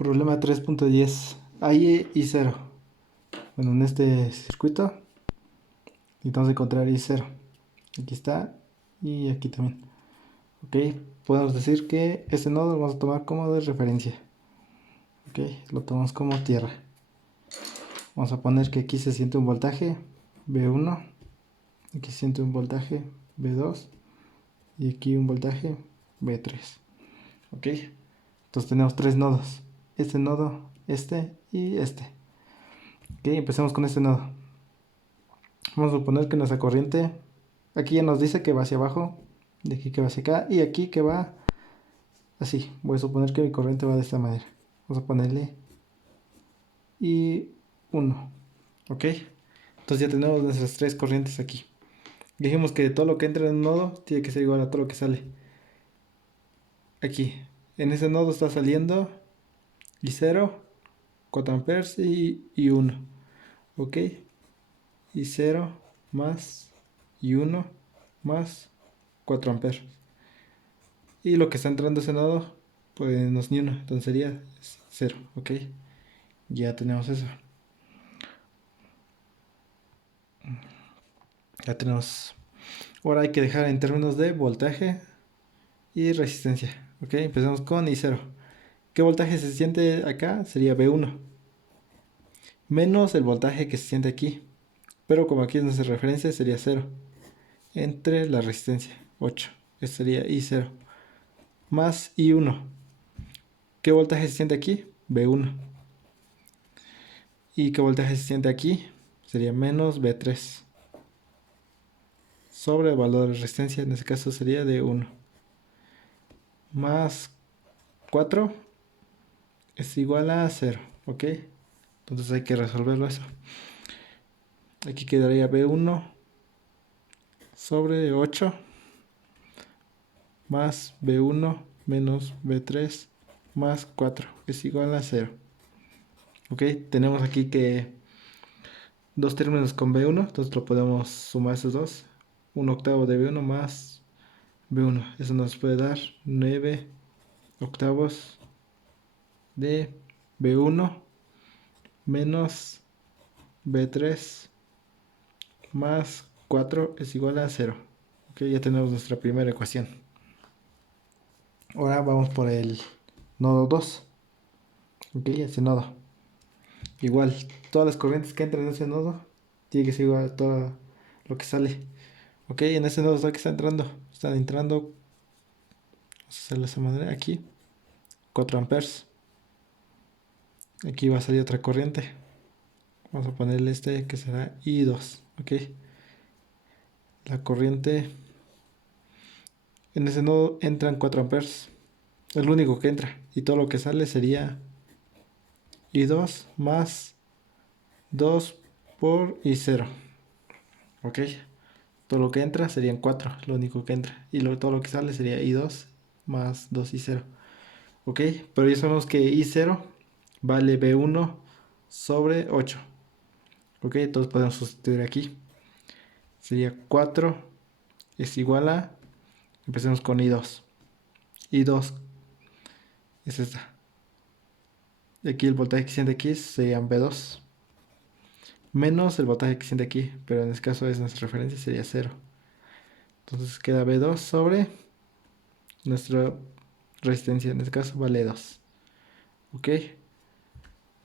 Problema 3.10. I y 0. Bueno, en este circuito necesitamos encontrar I0. Aquí está y aquí también. Ok, podemos decir que este nodo lo vamos a tomar como de referencia. Ok, lo tomamos como tierra. Vamos a poner que aquí se siente un voltaje V1. Aquí se siente un voltaje V2. Y aquí un voltaje V3. Ok, entonces tenemos tres nodos. Este nodo, este y este. Ok, empecemos con este nodo. Vamos a suponer que nuestra corriente aquí ya nos dice que va hacia abajo, de aquí que va hacia acá y aquí que va así. Voy a suponer que mi corriente va de esta manera. Vamos a ponerle I1. Ok, entonces ya tenemos nuestras tres corrientes aquí. Dijimos que todo lo que entra en un nodo tiene que ser igual a todo lo que sale. Aquí, en ese nodo está saliendo I0, 4 amperes y 1. Ok, I0 más I1 más 4 amperes. Y lo que está entrando ese nodo, pues no es ni uno, entonces sería 0, ok. Ya tenemos eso. Ya tenemos. Ahora hay que dejar en términos de voltaje y resistencia. Ok, empezamos con I0. ¿Qué voltaje se siente acá? Sería V1. Menos el voltaje que se siente aquí. Pero como aquí es nuestra referencia, sería 0. Entre la resistencia, 8. Esto sería I0. Más I1. ¿Qué voltaje se siente aquí? V1. ¿Y qué voltaje se siente aquí? Sería menos V3. Sobre el valor de resistencia, en este caso sería de 1. Más 4 es igual a 0, ¿ok? Entonces hay que resolverlo eso. Aquí quedaría V1 sobre 8 más V1 menos V3 más 4 es igual a 0. Ok, tenemos aquí que dos términos con V1, entonces lo podemos sumar esos dos. Un octavo de V1 más V1, eso nos puede dar 9 octavos de V1 menos V3 más 4 es igual a 0. Ok, ya tenemos nuestra primera ecuación. Ahora vamos por el nodo 2. Ok, ese nodo. Igual, todas las corrientes que entran en ese nodo tiene que ser igual a todo lo que sale. Ok, en ese nodo está que está entrando. Están entrando, vamos a hacerlo de esa manera, aquí, 4 amperes. Aquí va a salir otra corriente. Vamos a ponerle este que será I2. Ok, la corriente en ese nodo entran 4 amperes. Es lo único que entra. Y todo lo que sale sería I2 más 2 por I0. Ok. Todo lo que entra serían 4. Lo único que entra. Y todo lo que sale sería I2 más 2I0. Ok. Pero ya sabemos que I0 vale V1 sobre 8. Ok. Entonces podemos sustituir aquí. Sería 4 es igual a. Empecemos con I2. I2 es esta. Aquí el voltaje que siente aquí serían V2 menos el voltaje que siente aquí, pero en este caso es nuestra referencia, sería 0. Entonces queda V2 sobre nuestra resistencia, en este caso vale 2. Ok,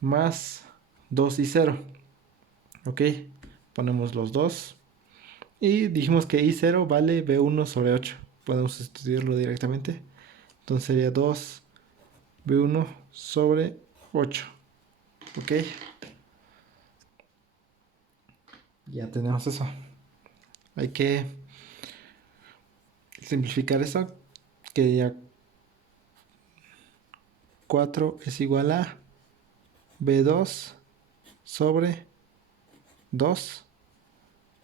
más 2 y 0. Ok, ponemos los dos. Y dijimos que I0 vale V1 sobre 8. Podemos sustituirlo directamente. Entonces sería 2 V1 sobre 8. Ok, ya tenemos eso. Hay que simplificar eso. Que ya 4 es igual a V2 sobre 2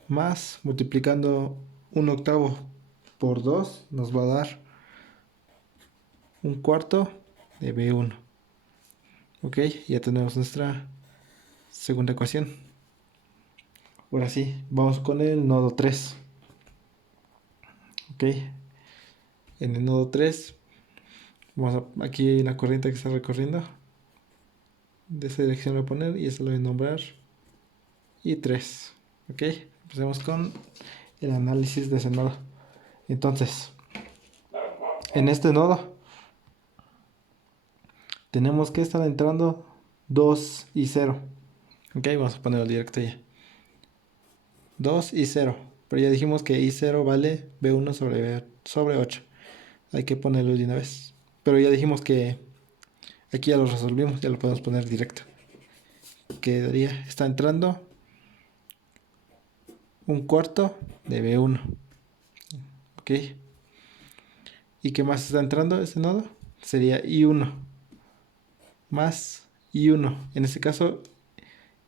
más multiplicando un octavo por 2 nos va a dar un cuarto de V1. Ok, ya tenemos nuestra segunda ecuación. Ahora sí, vamos con el nodo 3. Ok, en el nodo 3 aquí hay una corriente que está recorriendo. De esa dirección lo voy a poner y eso lo voy a nombrar I3. Ok, empecemos con el análisis de ese nodo. Entonces, en este nodo tenemos que estar entrando 2 y 0. Ok, vamos a ponerlo directo ya. 2 y 0. Pero ya dijimos que I0 vale B1 sobre 8. Hay que ponerlo de una vez. Pero ya dijimos que aquí ya lo resolvimos, ya lo podemos poner directo. Quedaría, está entrando un cuarto de B1. Ok. ¿Y qué más está entrando este nodo? Sería I1 más I1. En este caso,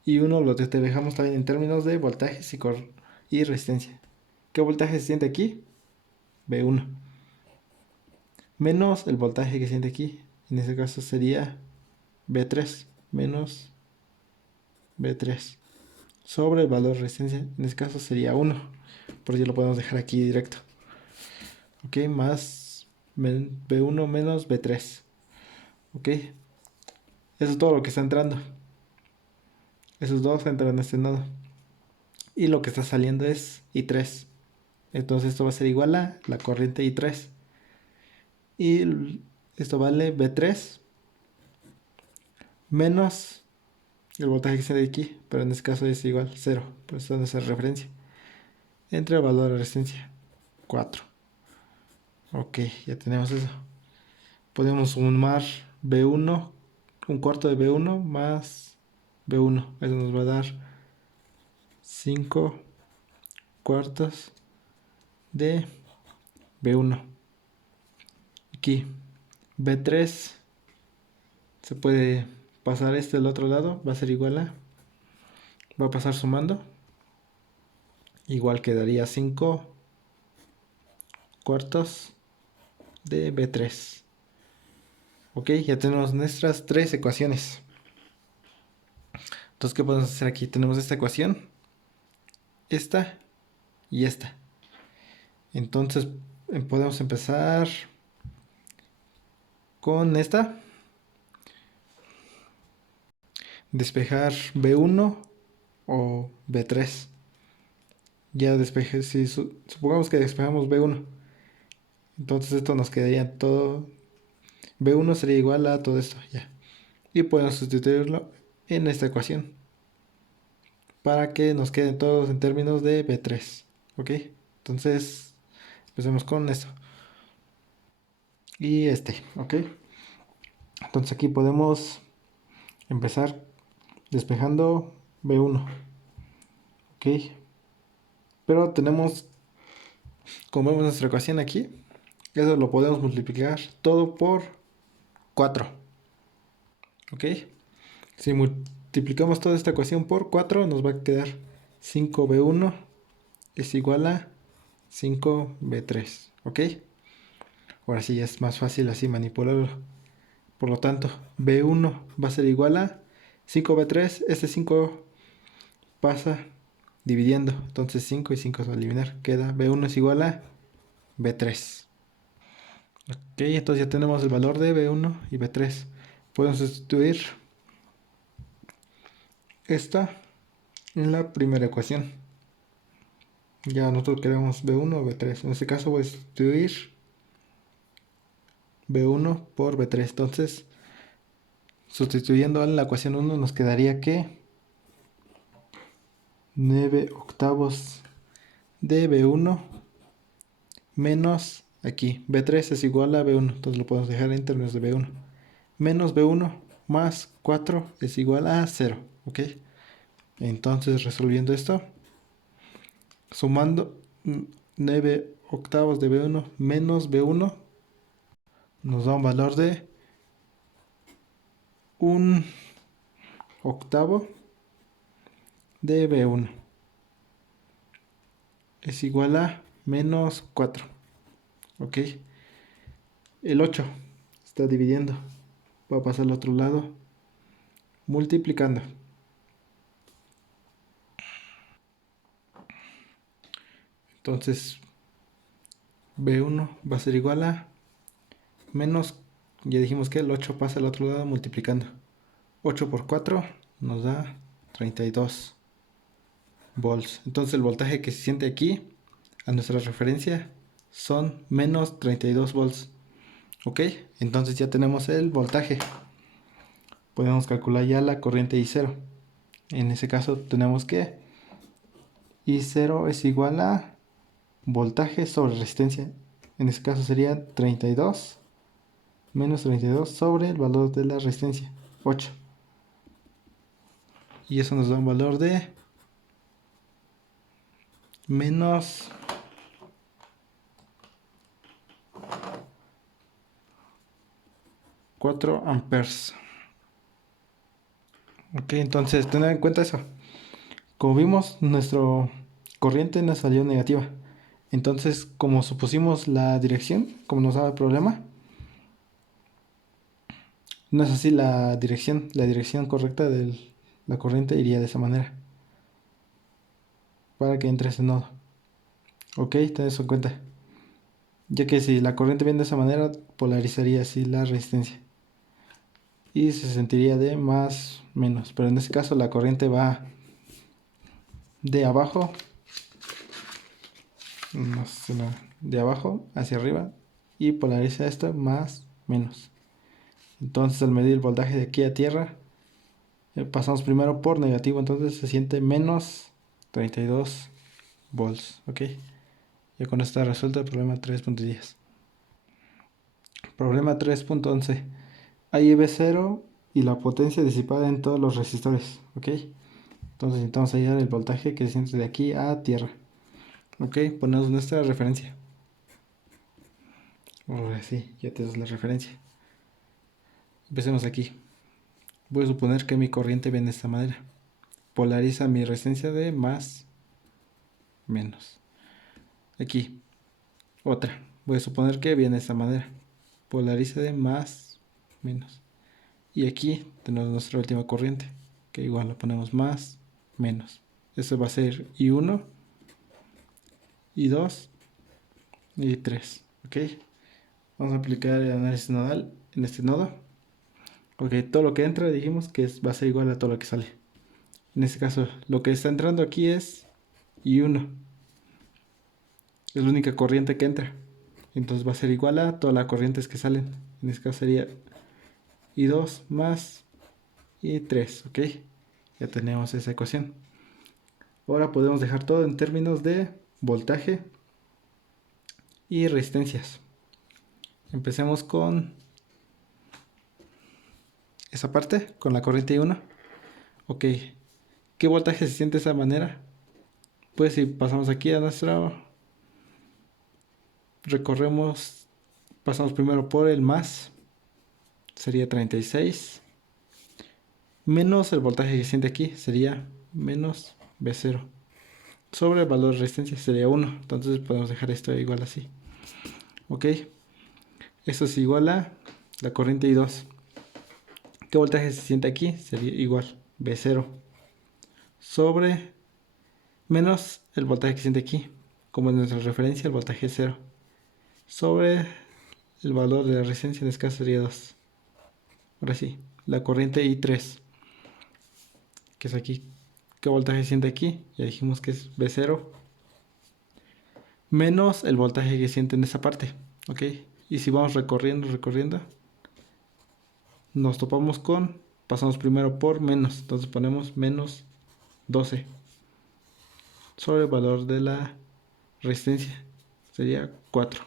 I1 lo dejamos también en términos de voltajes y resistencia. ¿Qué voltaje se siente aquí? B1. Menos el voltaje que se siente aquí. En este caso sería B3. Menos B3. Sobre el valor de resistencia. En este caso sería 1. Por ello lo podemos dejar aquí directo. Ok, más B1 menos B3. Ok. Eso es todo lo que está entrando. Esos dos entran en este nodo. Y lo que está saliendo es I3. Entonces esto va a ser igual a la corriente I3. Y esto vale B3 menos el voltaje que se de aquí. Pero en este caso es igual 0. Por eso es esa referencia. Entre el valor de resistencia 4. Ok, ya tenemos eso. Podemos sumar B1, un cuarto de B1 más B1. Eso nos va a dar 5 cuartos de B1. Aquí B3 se puede pasar este al otro lado. Va a ser igual a... Va a pasar sumando. Igual quedaría 5 cuartos de B3. Ok, ya tenemos nuestras tres ecuaciones. Entonces, ¿qué podemos hacer aquí? Tenemos esta ecuación, esta y esta. Entonces, podemos empezar con esta. Despejar B1 o B3. Ya despejé, si supongamos que despejamos B1. Entonces esto nos quedaría todo. B1 sería igual a todo esto, ya. Y podemos sustituirlo en esta ecuación. Para que nos queden todos en términos de B3. ¿Ok? Entonces, empecemos con esto. Y este, ¿ok? Entonces aquí podemos empezar despejando B1. ¿Ok? Pero tenemos, como vemos nuestra ecuación aquí, eso lo podemos multiplicar todo por 4. ¿Ok? Si multiplicamos toda esta ecuación por 4, nos va a quedar 5B1 es igual a 5B3. ¿Ok? Ahora sí es más fácil así manipularlo. Por lo tanto, B1 va a ser igual a 5B3. Este 5 pasa dividiendo. Entonces 5 y 5 se va a eliminar. Queda B1 es igual a B3. Ok, entonces ya tenemos el valor de B1 y B3. Podemos sustituir esta en la primera ecuación. Ya nosotros queremos B1 o B3. En este caso voy a sustituir B1 por B3. Entonces, sustituyendo en la ecuación 1 nos quedaría que 9 octavos de B1 menos aquí. B3 es igual a B1. Entonces lo podemos dejar en términos de B1. Menos B1 más 4 es igual a 0. ¿Ok? Entonces resolviendo esto, sumando 9 octavos de B1 menos B1 nos da un valor de un octavo de B1 es igual a menos 4. ¿Ok? El 8 está dividiendo. Va a pasar al otro lado multiplicando. Entonces B1 va a ser igual a menos, ya dijimos que el 8 pasa al otro lado multiplicando. 8 por 4 nos da 32 volts. Entonces el voltaje que se siente aquí a nuestra referencia son menos 32 volts. Ok, entonces ya tenemos el voltaje. Podemos calcular ya la corriente I0. En ese caso tenemos que I0 es igual a voltaje sobre resistencia. En ese caso sería 32 menos 32 sobre el valor de la resistencia, 8. Y eso nos da un valor de menos 4 amperes. Ok, entonces tener en cuenta eso. Como vimos, nuestra corriente nos salió negativa. Entonces, como supusimos la dirección, como nos daba el problema, no es así la dirección. La dirección correcta de la corriente iría de esa manera. Para que entre ese nodo. Ok, ten eso en cuenta. Ya que si la corriente viene de esa manera, polarizaría así la resistencia. Y se sentiría de más menos. Pero en este caso la corriente va de abajo. No sé, de abajo hacia arriba. Y polariza esto más menos. Entonces al medir el voltaje de aquí a tierra, pasamos primero por negativo. Entonces se siente menos 32 volts. Ok. Ya con esto está resuelto el problema 3.10. Problema 3.11. Hay V0 y la potencia disipada en todos los resistores. Ok. Entonces necesitamos hallar el voltaje que se siente de aquí a tierra. Ok, ponemos nuestra referencia. Ahora sí, ya tenemos la referencia. Empecemos aquí. Voy a suponer que mi corriente viene de esta manera. Polariza mi resistencia de más, menos. Aquí, otra. Voy a suponer que viene de esta manera. Polariza de más, menos. Y aquí tenemos nuestra última corriente, que igual lo ponemos más, menos. Eso va a ser I1, I2, I3. Ok. Vamos a aplicar el análisis nodal en este nodo. Ok, todo lo que entra dijimos que va a ser igual a todo lo que sale. En este caso, lo que está entrando aquí es I1. Es la única corriente que entra. Entonces va a ser igual a todas las corrientes que salen. En este caso sería I2 más I3. Ok, ya tenemos esa ecuación. Ahora podemos dejar todo en términos de voltaje y resistencias. Empecemos con esa parte, con la corriente I1. Ok, ¿qué voltaje se siente de esa manera? Pues si pasamos aquí a nuestro... Recorremos, pasamos primero por el más, sería 36. Menos el voltaje que se siente aquí, sería menos V0. Sobre el valor de resistencia sería 1. Entonces podemos dejar esto igual así. Ok, esto es igual a la corriente I2. ¿Qué voltaje se siente aquí? Sería igual V0 sobre menos el voltaje que se siente aquí, como en nuestra referencia el voltaje es 0, sobre el valor de la resistencia, en este caso sería 2. Ahora sí, la corriente I3, que es aquí. ¿Qué voltaje se siente aquí? Ya dijimos que es V0 menos el voltaje que siente en esa parte. Ok, y si vamos recorriendo, nos topamos con, pasamos primero por menos, entonces ponemos menos 12 sobre el valor de la resistencia, sería 4.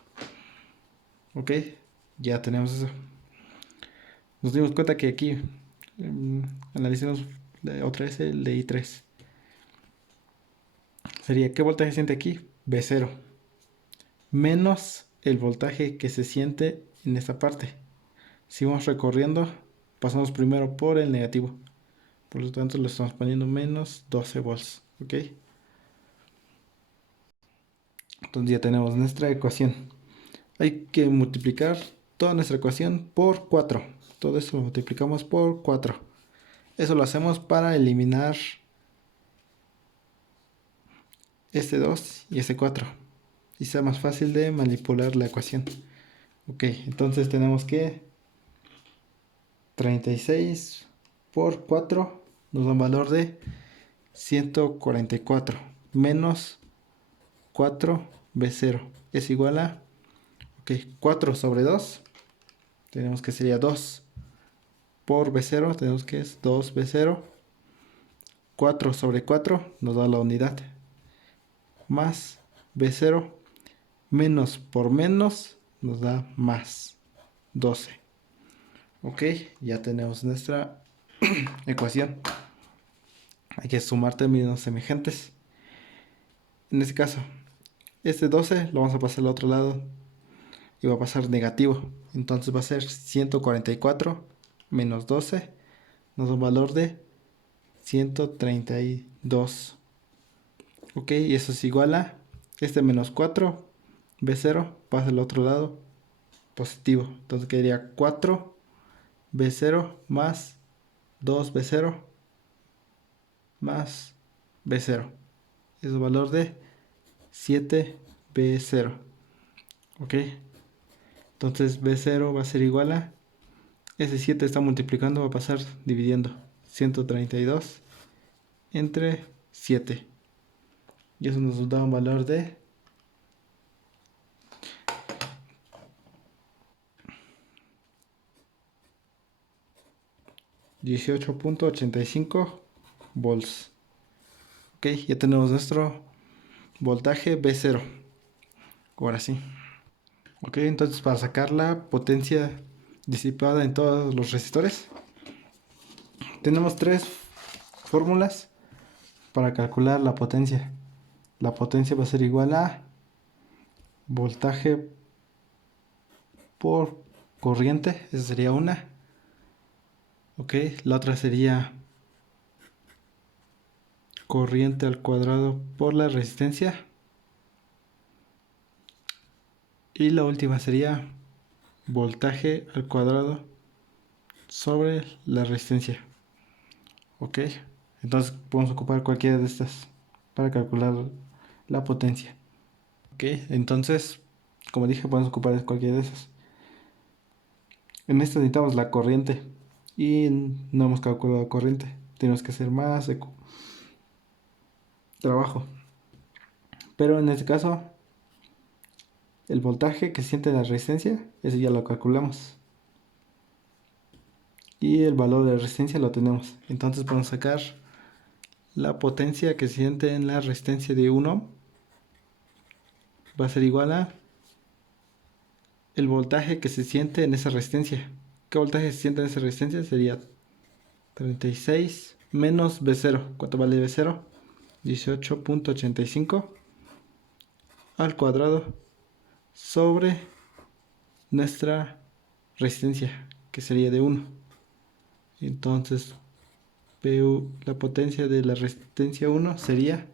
Ok, ya tenemos eso. Nos dimos cuenta que aquí analicemos otra vez el de I3. Sería, ¿qué voltaje siente aquí? V0 menos el voltaje que se siente en esta parte. Si vamos recorriendo, pasamos primero por el negativo. Por lo tanto, le estamos poniendo menos 12 volts. ¿Ok? Entonces ya tenemos nuestra ecuación. Hay que multiplicar toda nuestra ecuación por 4. Todo esto lo multiplicamos por 4. Eso lo hacemos para eliminar este 2 y este 4. Y sea más fácil de manipular la ecuación. Ok, entonces tenemos que 36 por 4 nos da un valor de 144 menos 4b0 es igual a 4 sobre 2 tenemos que sería 2 por b0 tenemos que es 2b0, 4 sobre 4 nos da la unidad, más b0 menos por menos nos da más 12. Ok, ya tenemos nuestra ecuación. Hay que sumar términos semejantes. En este caso, este 12 lo vamos a pasar al otro lado y va a pasar negativo. Entonces va a ser 144 menos 12 nos da un valor de 132. Ok, y eso es igual a este menos 4 b0 pasa al otro lado positivo. Entonces quedaría 4 b0 más 2 b0 más b0. Es el valor de 7b0. Ok, entonces b0 va a ser igual a ese 7 está multiplicando, va a pasar dividiendo 132 entre 7 y eso nos da un valor de 18.85 volts. Ok, ya tenemos nuestro voltaje B0. Ahora sí. Ok, entonces para sacar la potencia disipada en todos los resistores, tenemos tres fórmulas para calcular la potencia. La potencia va a ser igual a voltaje por corriente, esa sería una. Ok, la otra sería corriente al cuadrado por la resistencia. Y la última sería voltaje al cuadrado sobre la resistencia. Ok, entonces podemos ocupar cualquiera de estas para calcular la potencia. Ok, entonces, como dije, podemos ocupar cualquiera de esas. En esta necesitamos la corriente y no hemos calculado corriente. Tenemos que hacer más trabajo. Pero en este caso, el voltaje que siente la resistencia, ese ya lo calculamos. Y el valor de la resistencia lo tenemos. Entonces podemos sacar la potencia que se siente en la resistencia de 1 ohm. Va a ser igual a el voltaje que se siente en esa resistencia. ¿Qué voltaje se siente en esa resistencia? Sería 36 menos B0. ¿Cuánto vale B0? 18.85 al cuadrado sobre nuestra resistencia, que sería de 1. Entonces, PU, la potencia de la resistencia 1 sería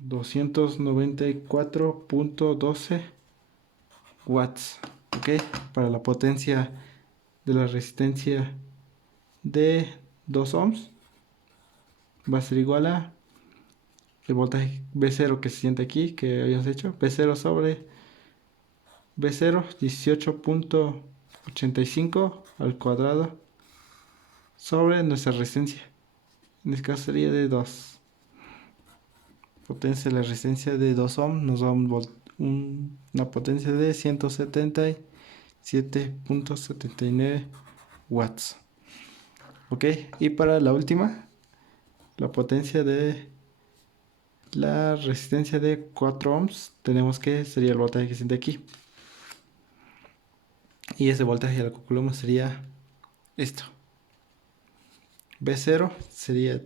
294.12 watts. Ok, para la potencia de la resistencia de 2 ohms va a ser igual a el voltaje B0 que se siente aquí, que habíamos hecho, B0 sobre B0, 18.85 al cuadrado sobre nuestra resistencia. En este caso sería de 2. Potencia de la resistencia de 2 ohms nos da una potencia de 177.79 watts. Ok, y para la última, la potencia de la resistencia de 4 ohms, tenemos que sería el voltaje que siente aquí. Y ese voltaje lo calculamos sería esto. B0 sería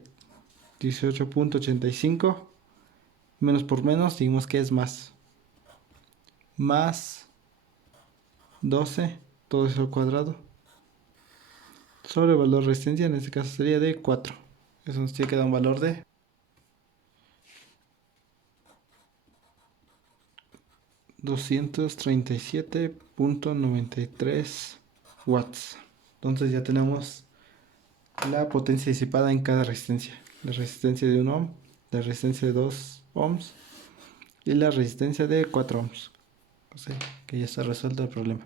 18.85 menos por menos, digamos que es más 12, todo eso al cuadrado, sobre el valor de resistencia, en este caso sería de 4. Eso nos tiene que dar un valor de 237.93 watts. Entonces ya tenemos la potencia disipada en cada resistencia. La resistencia de 1 ohm, la resistencia de 2 ohms y la resistencia de 4 ohms. O sea que ya está resuelto el problema.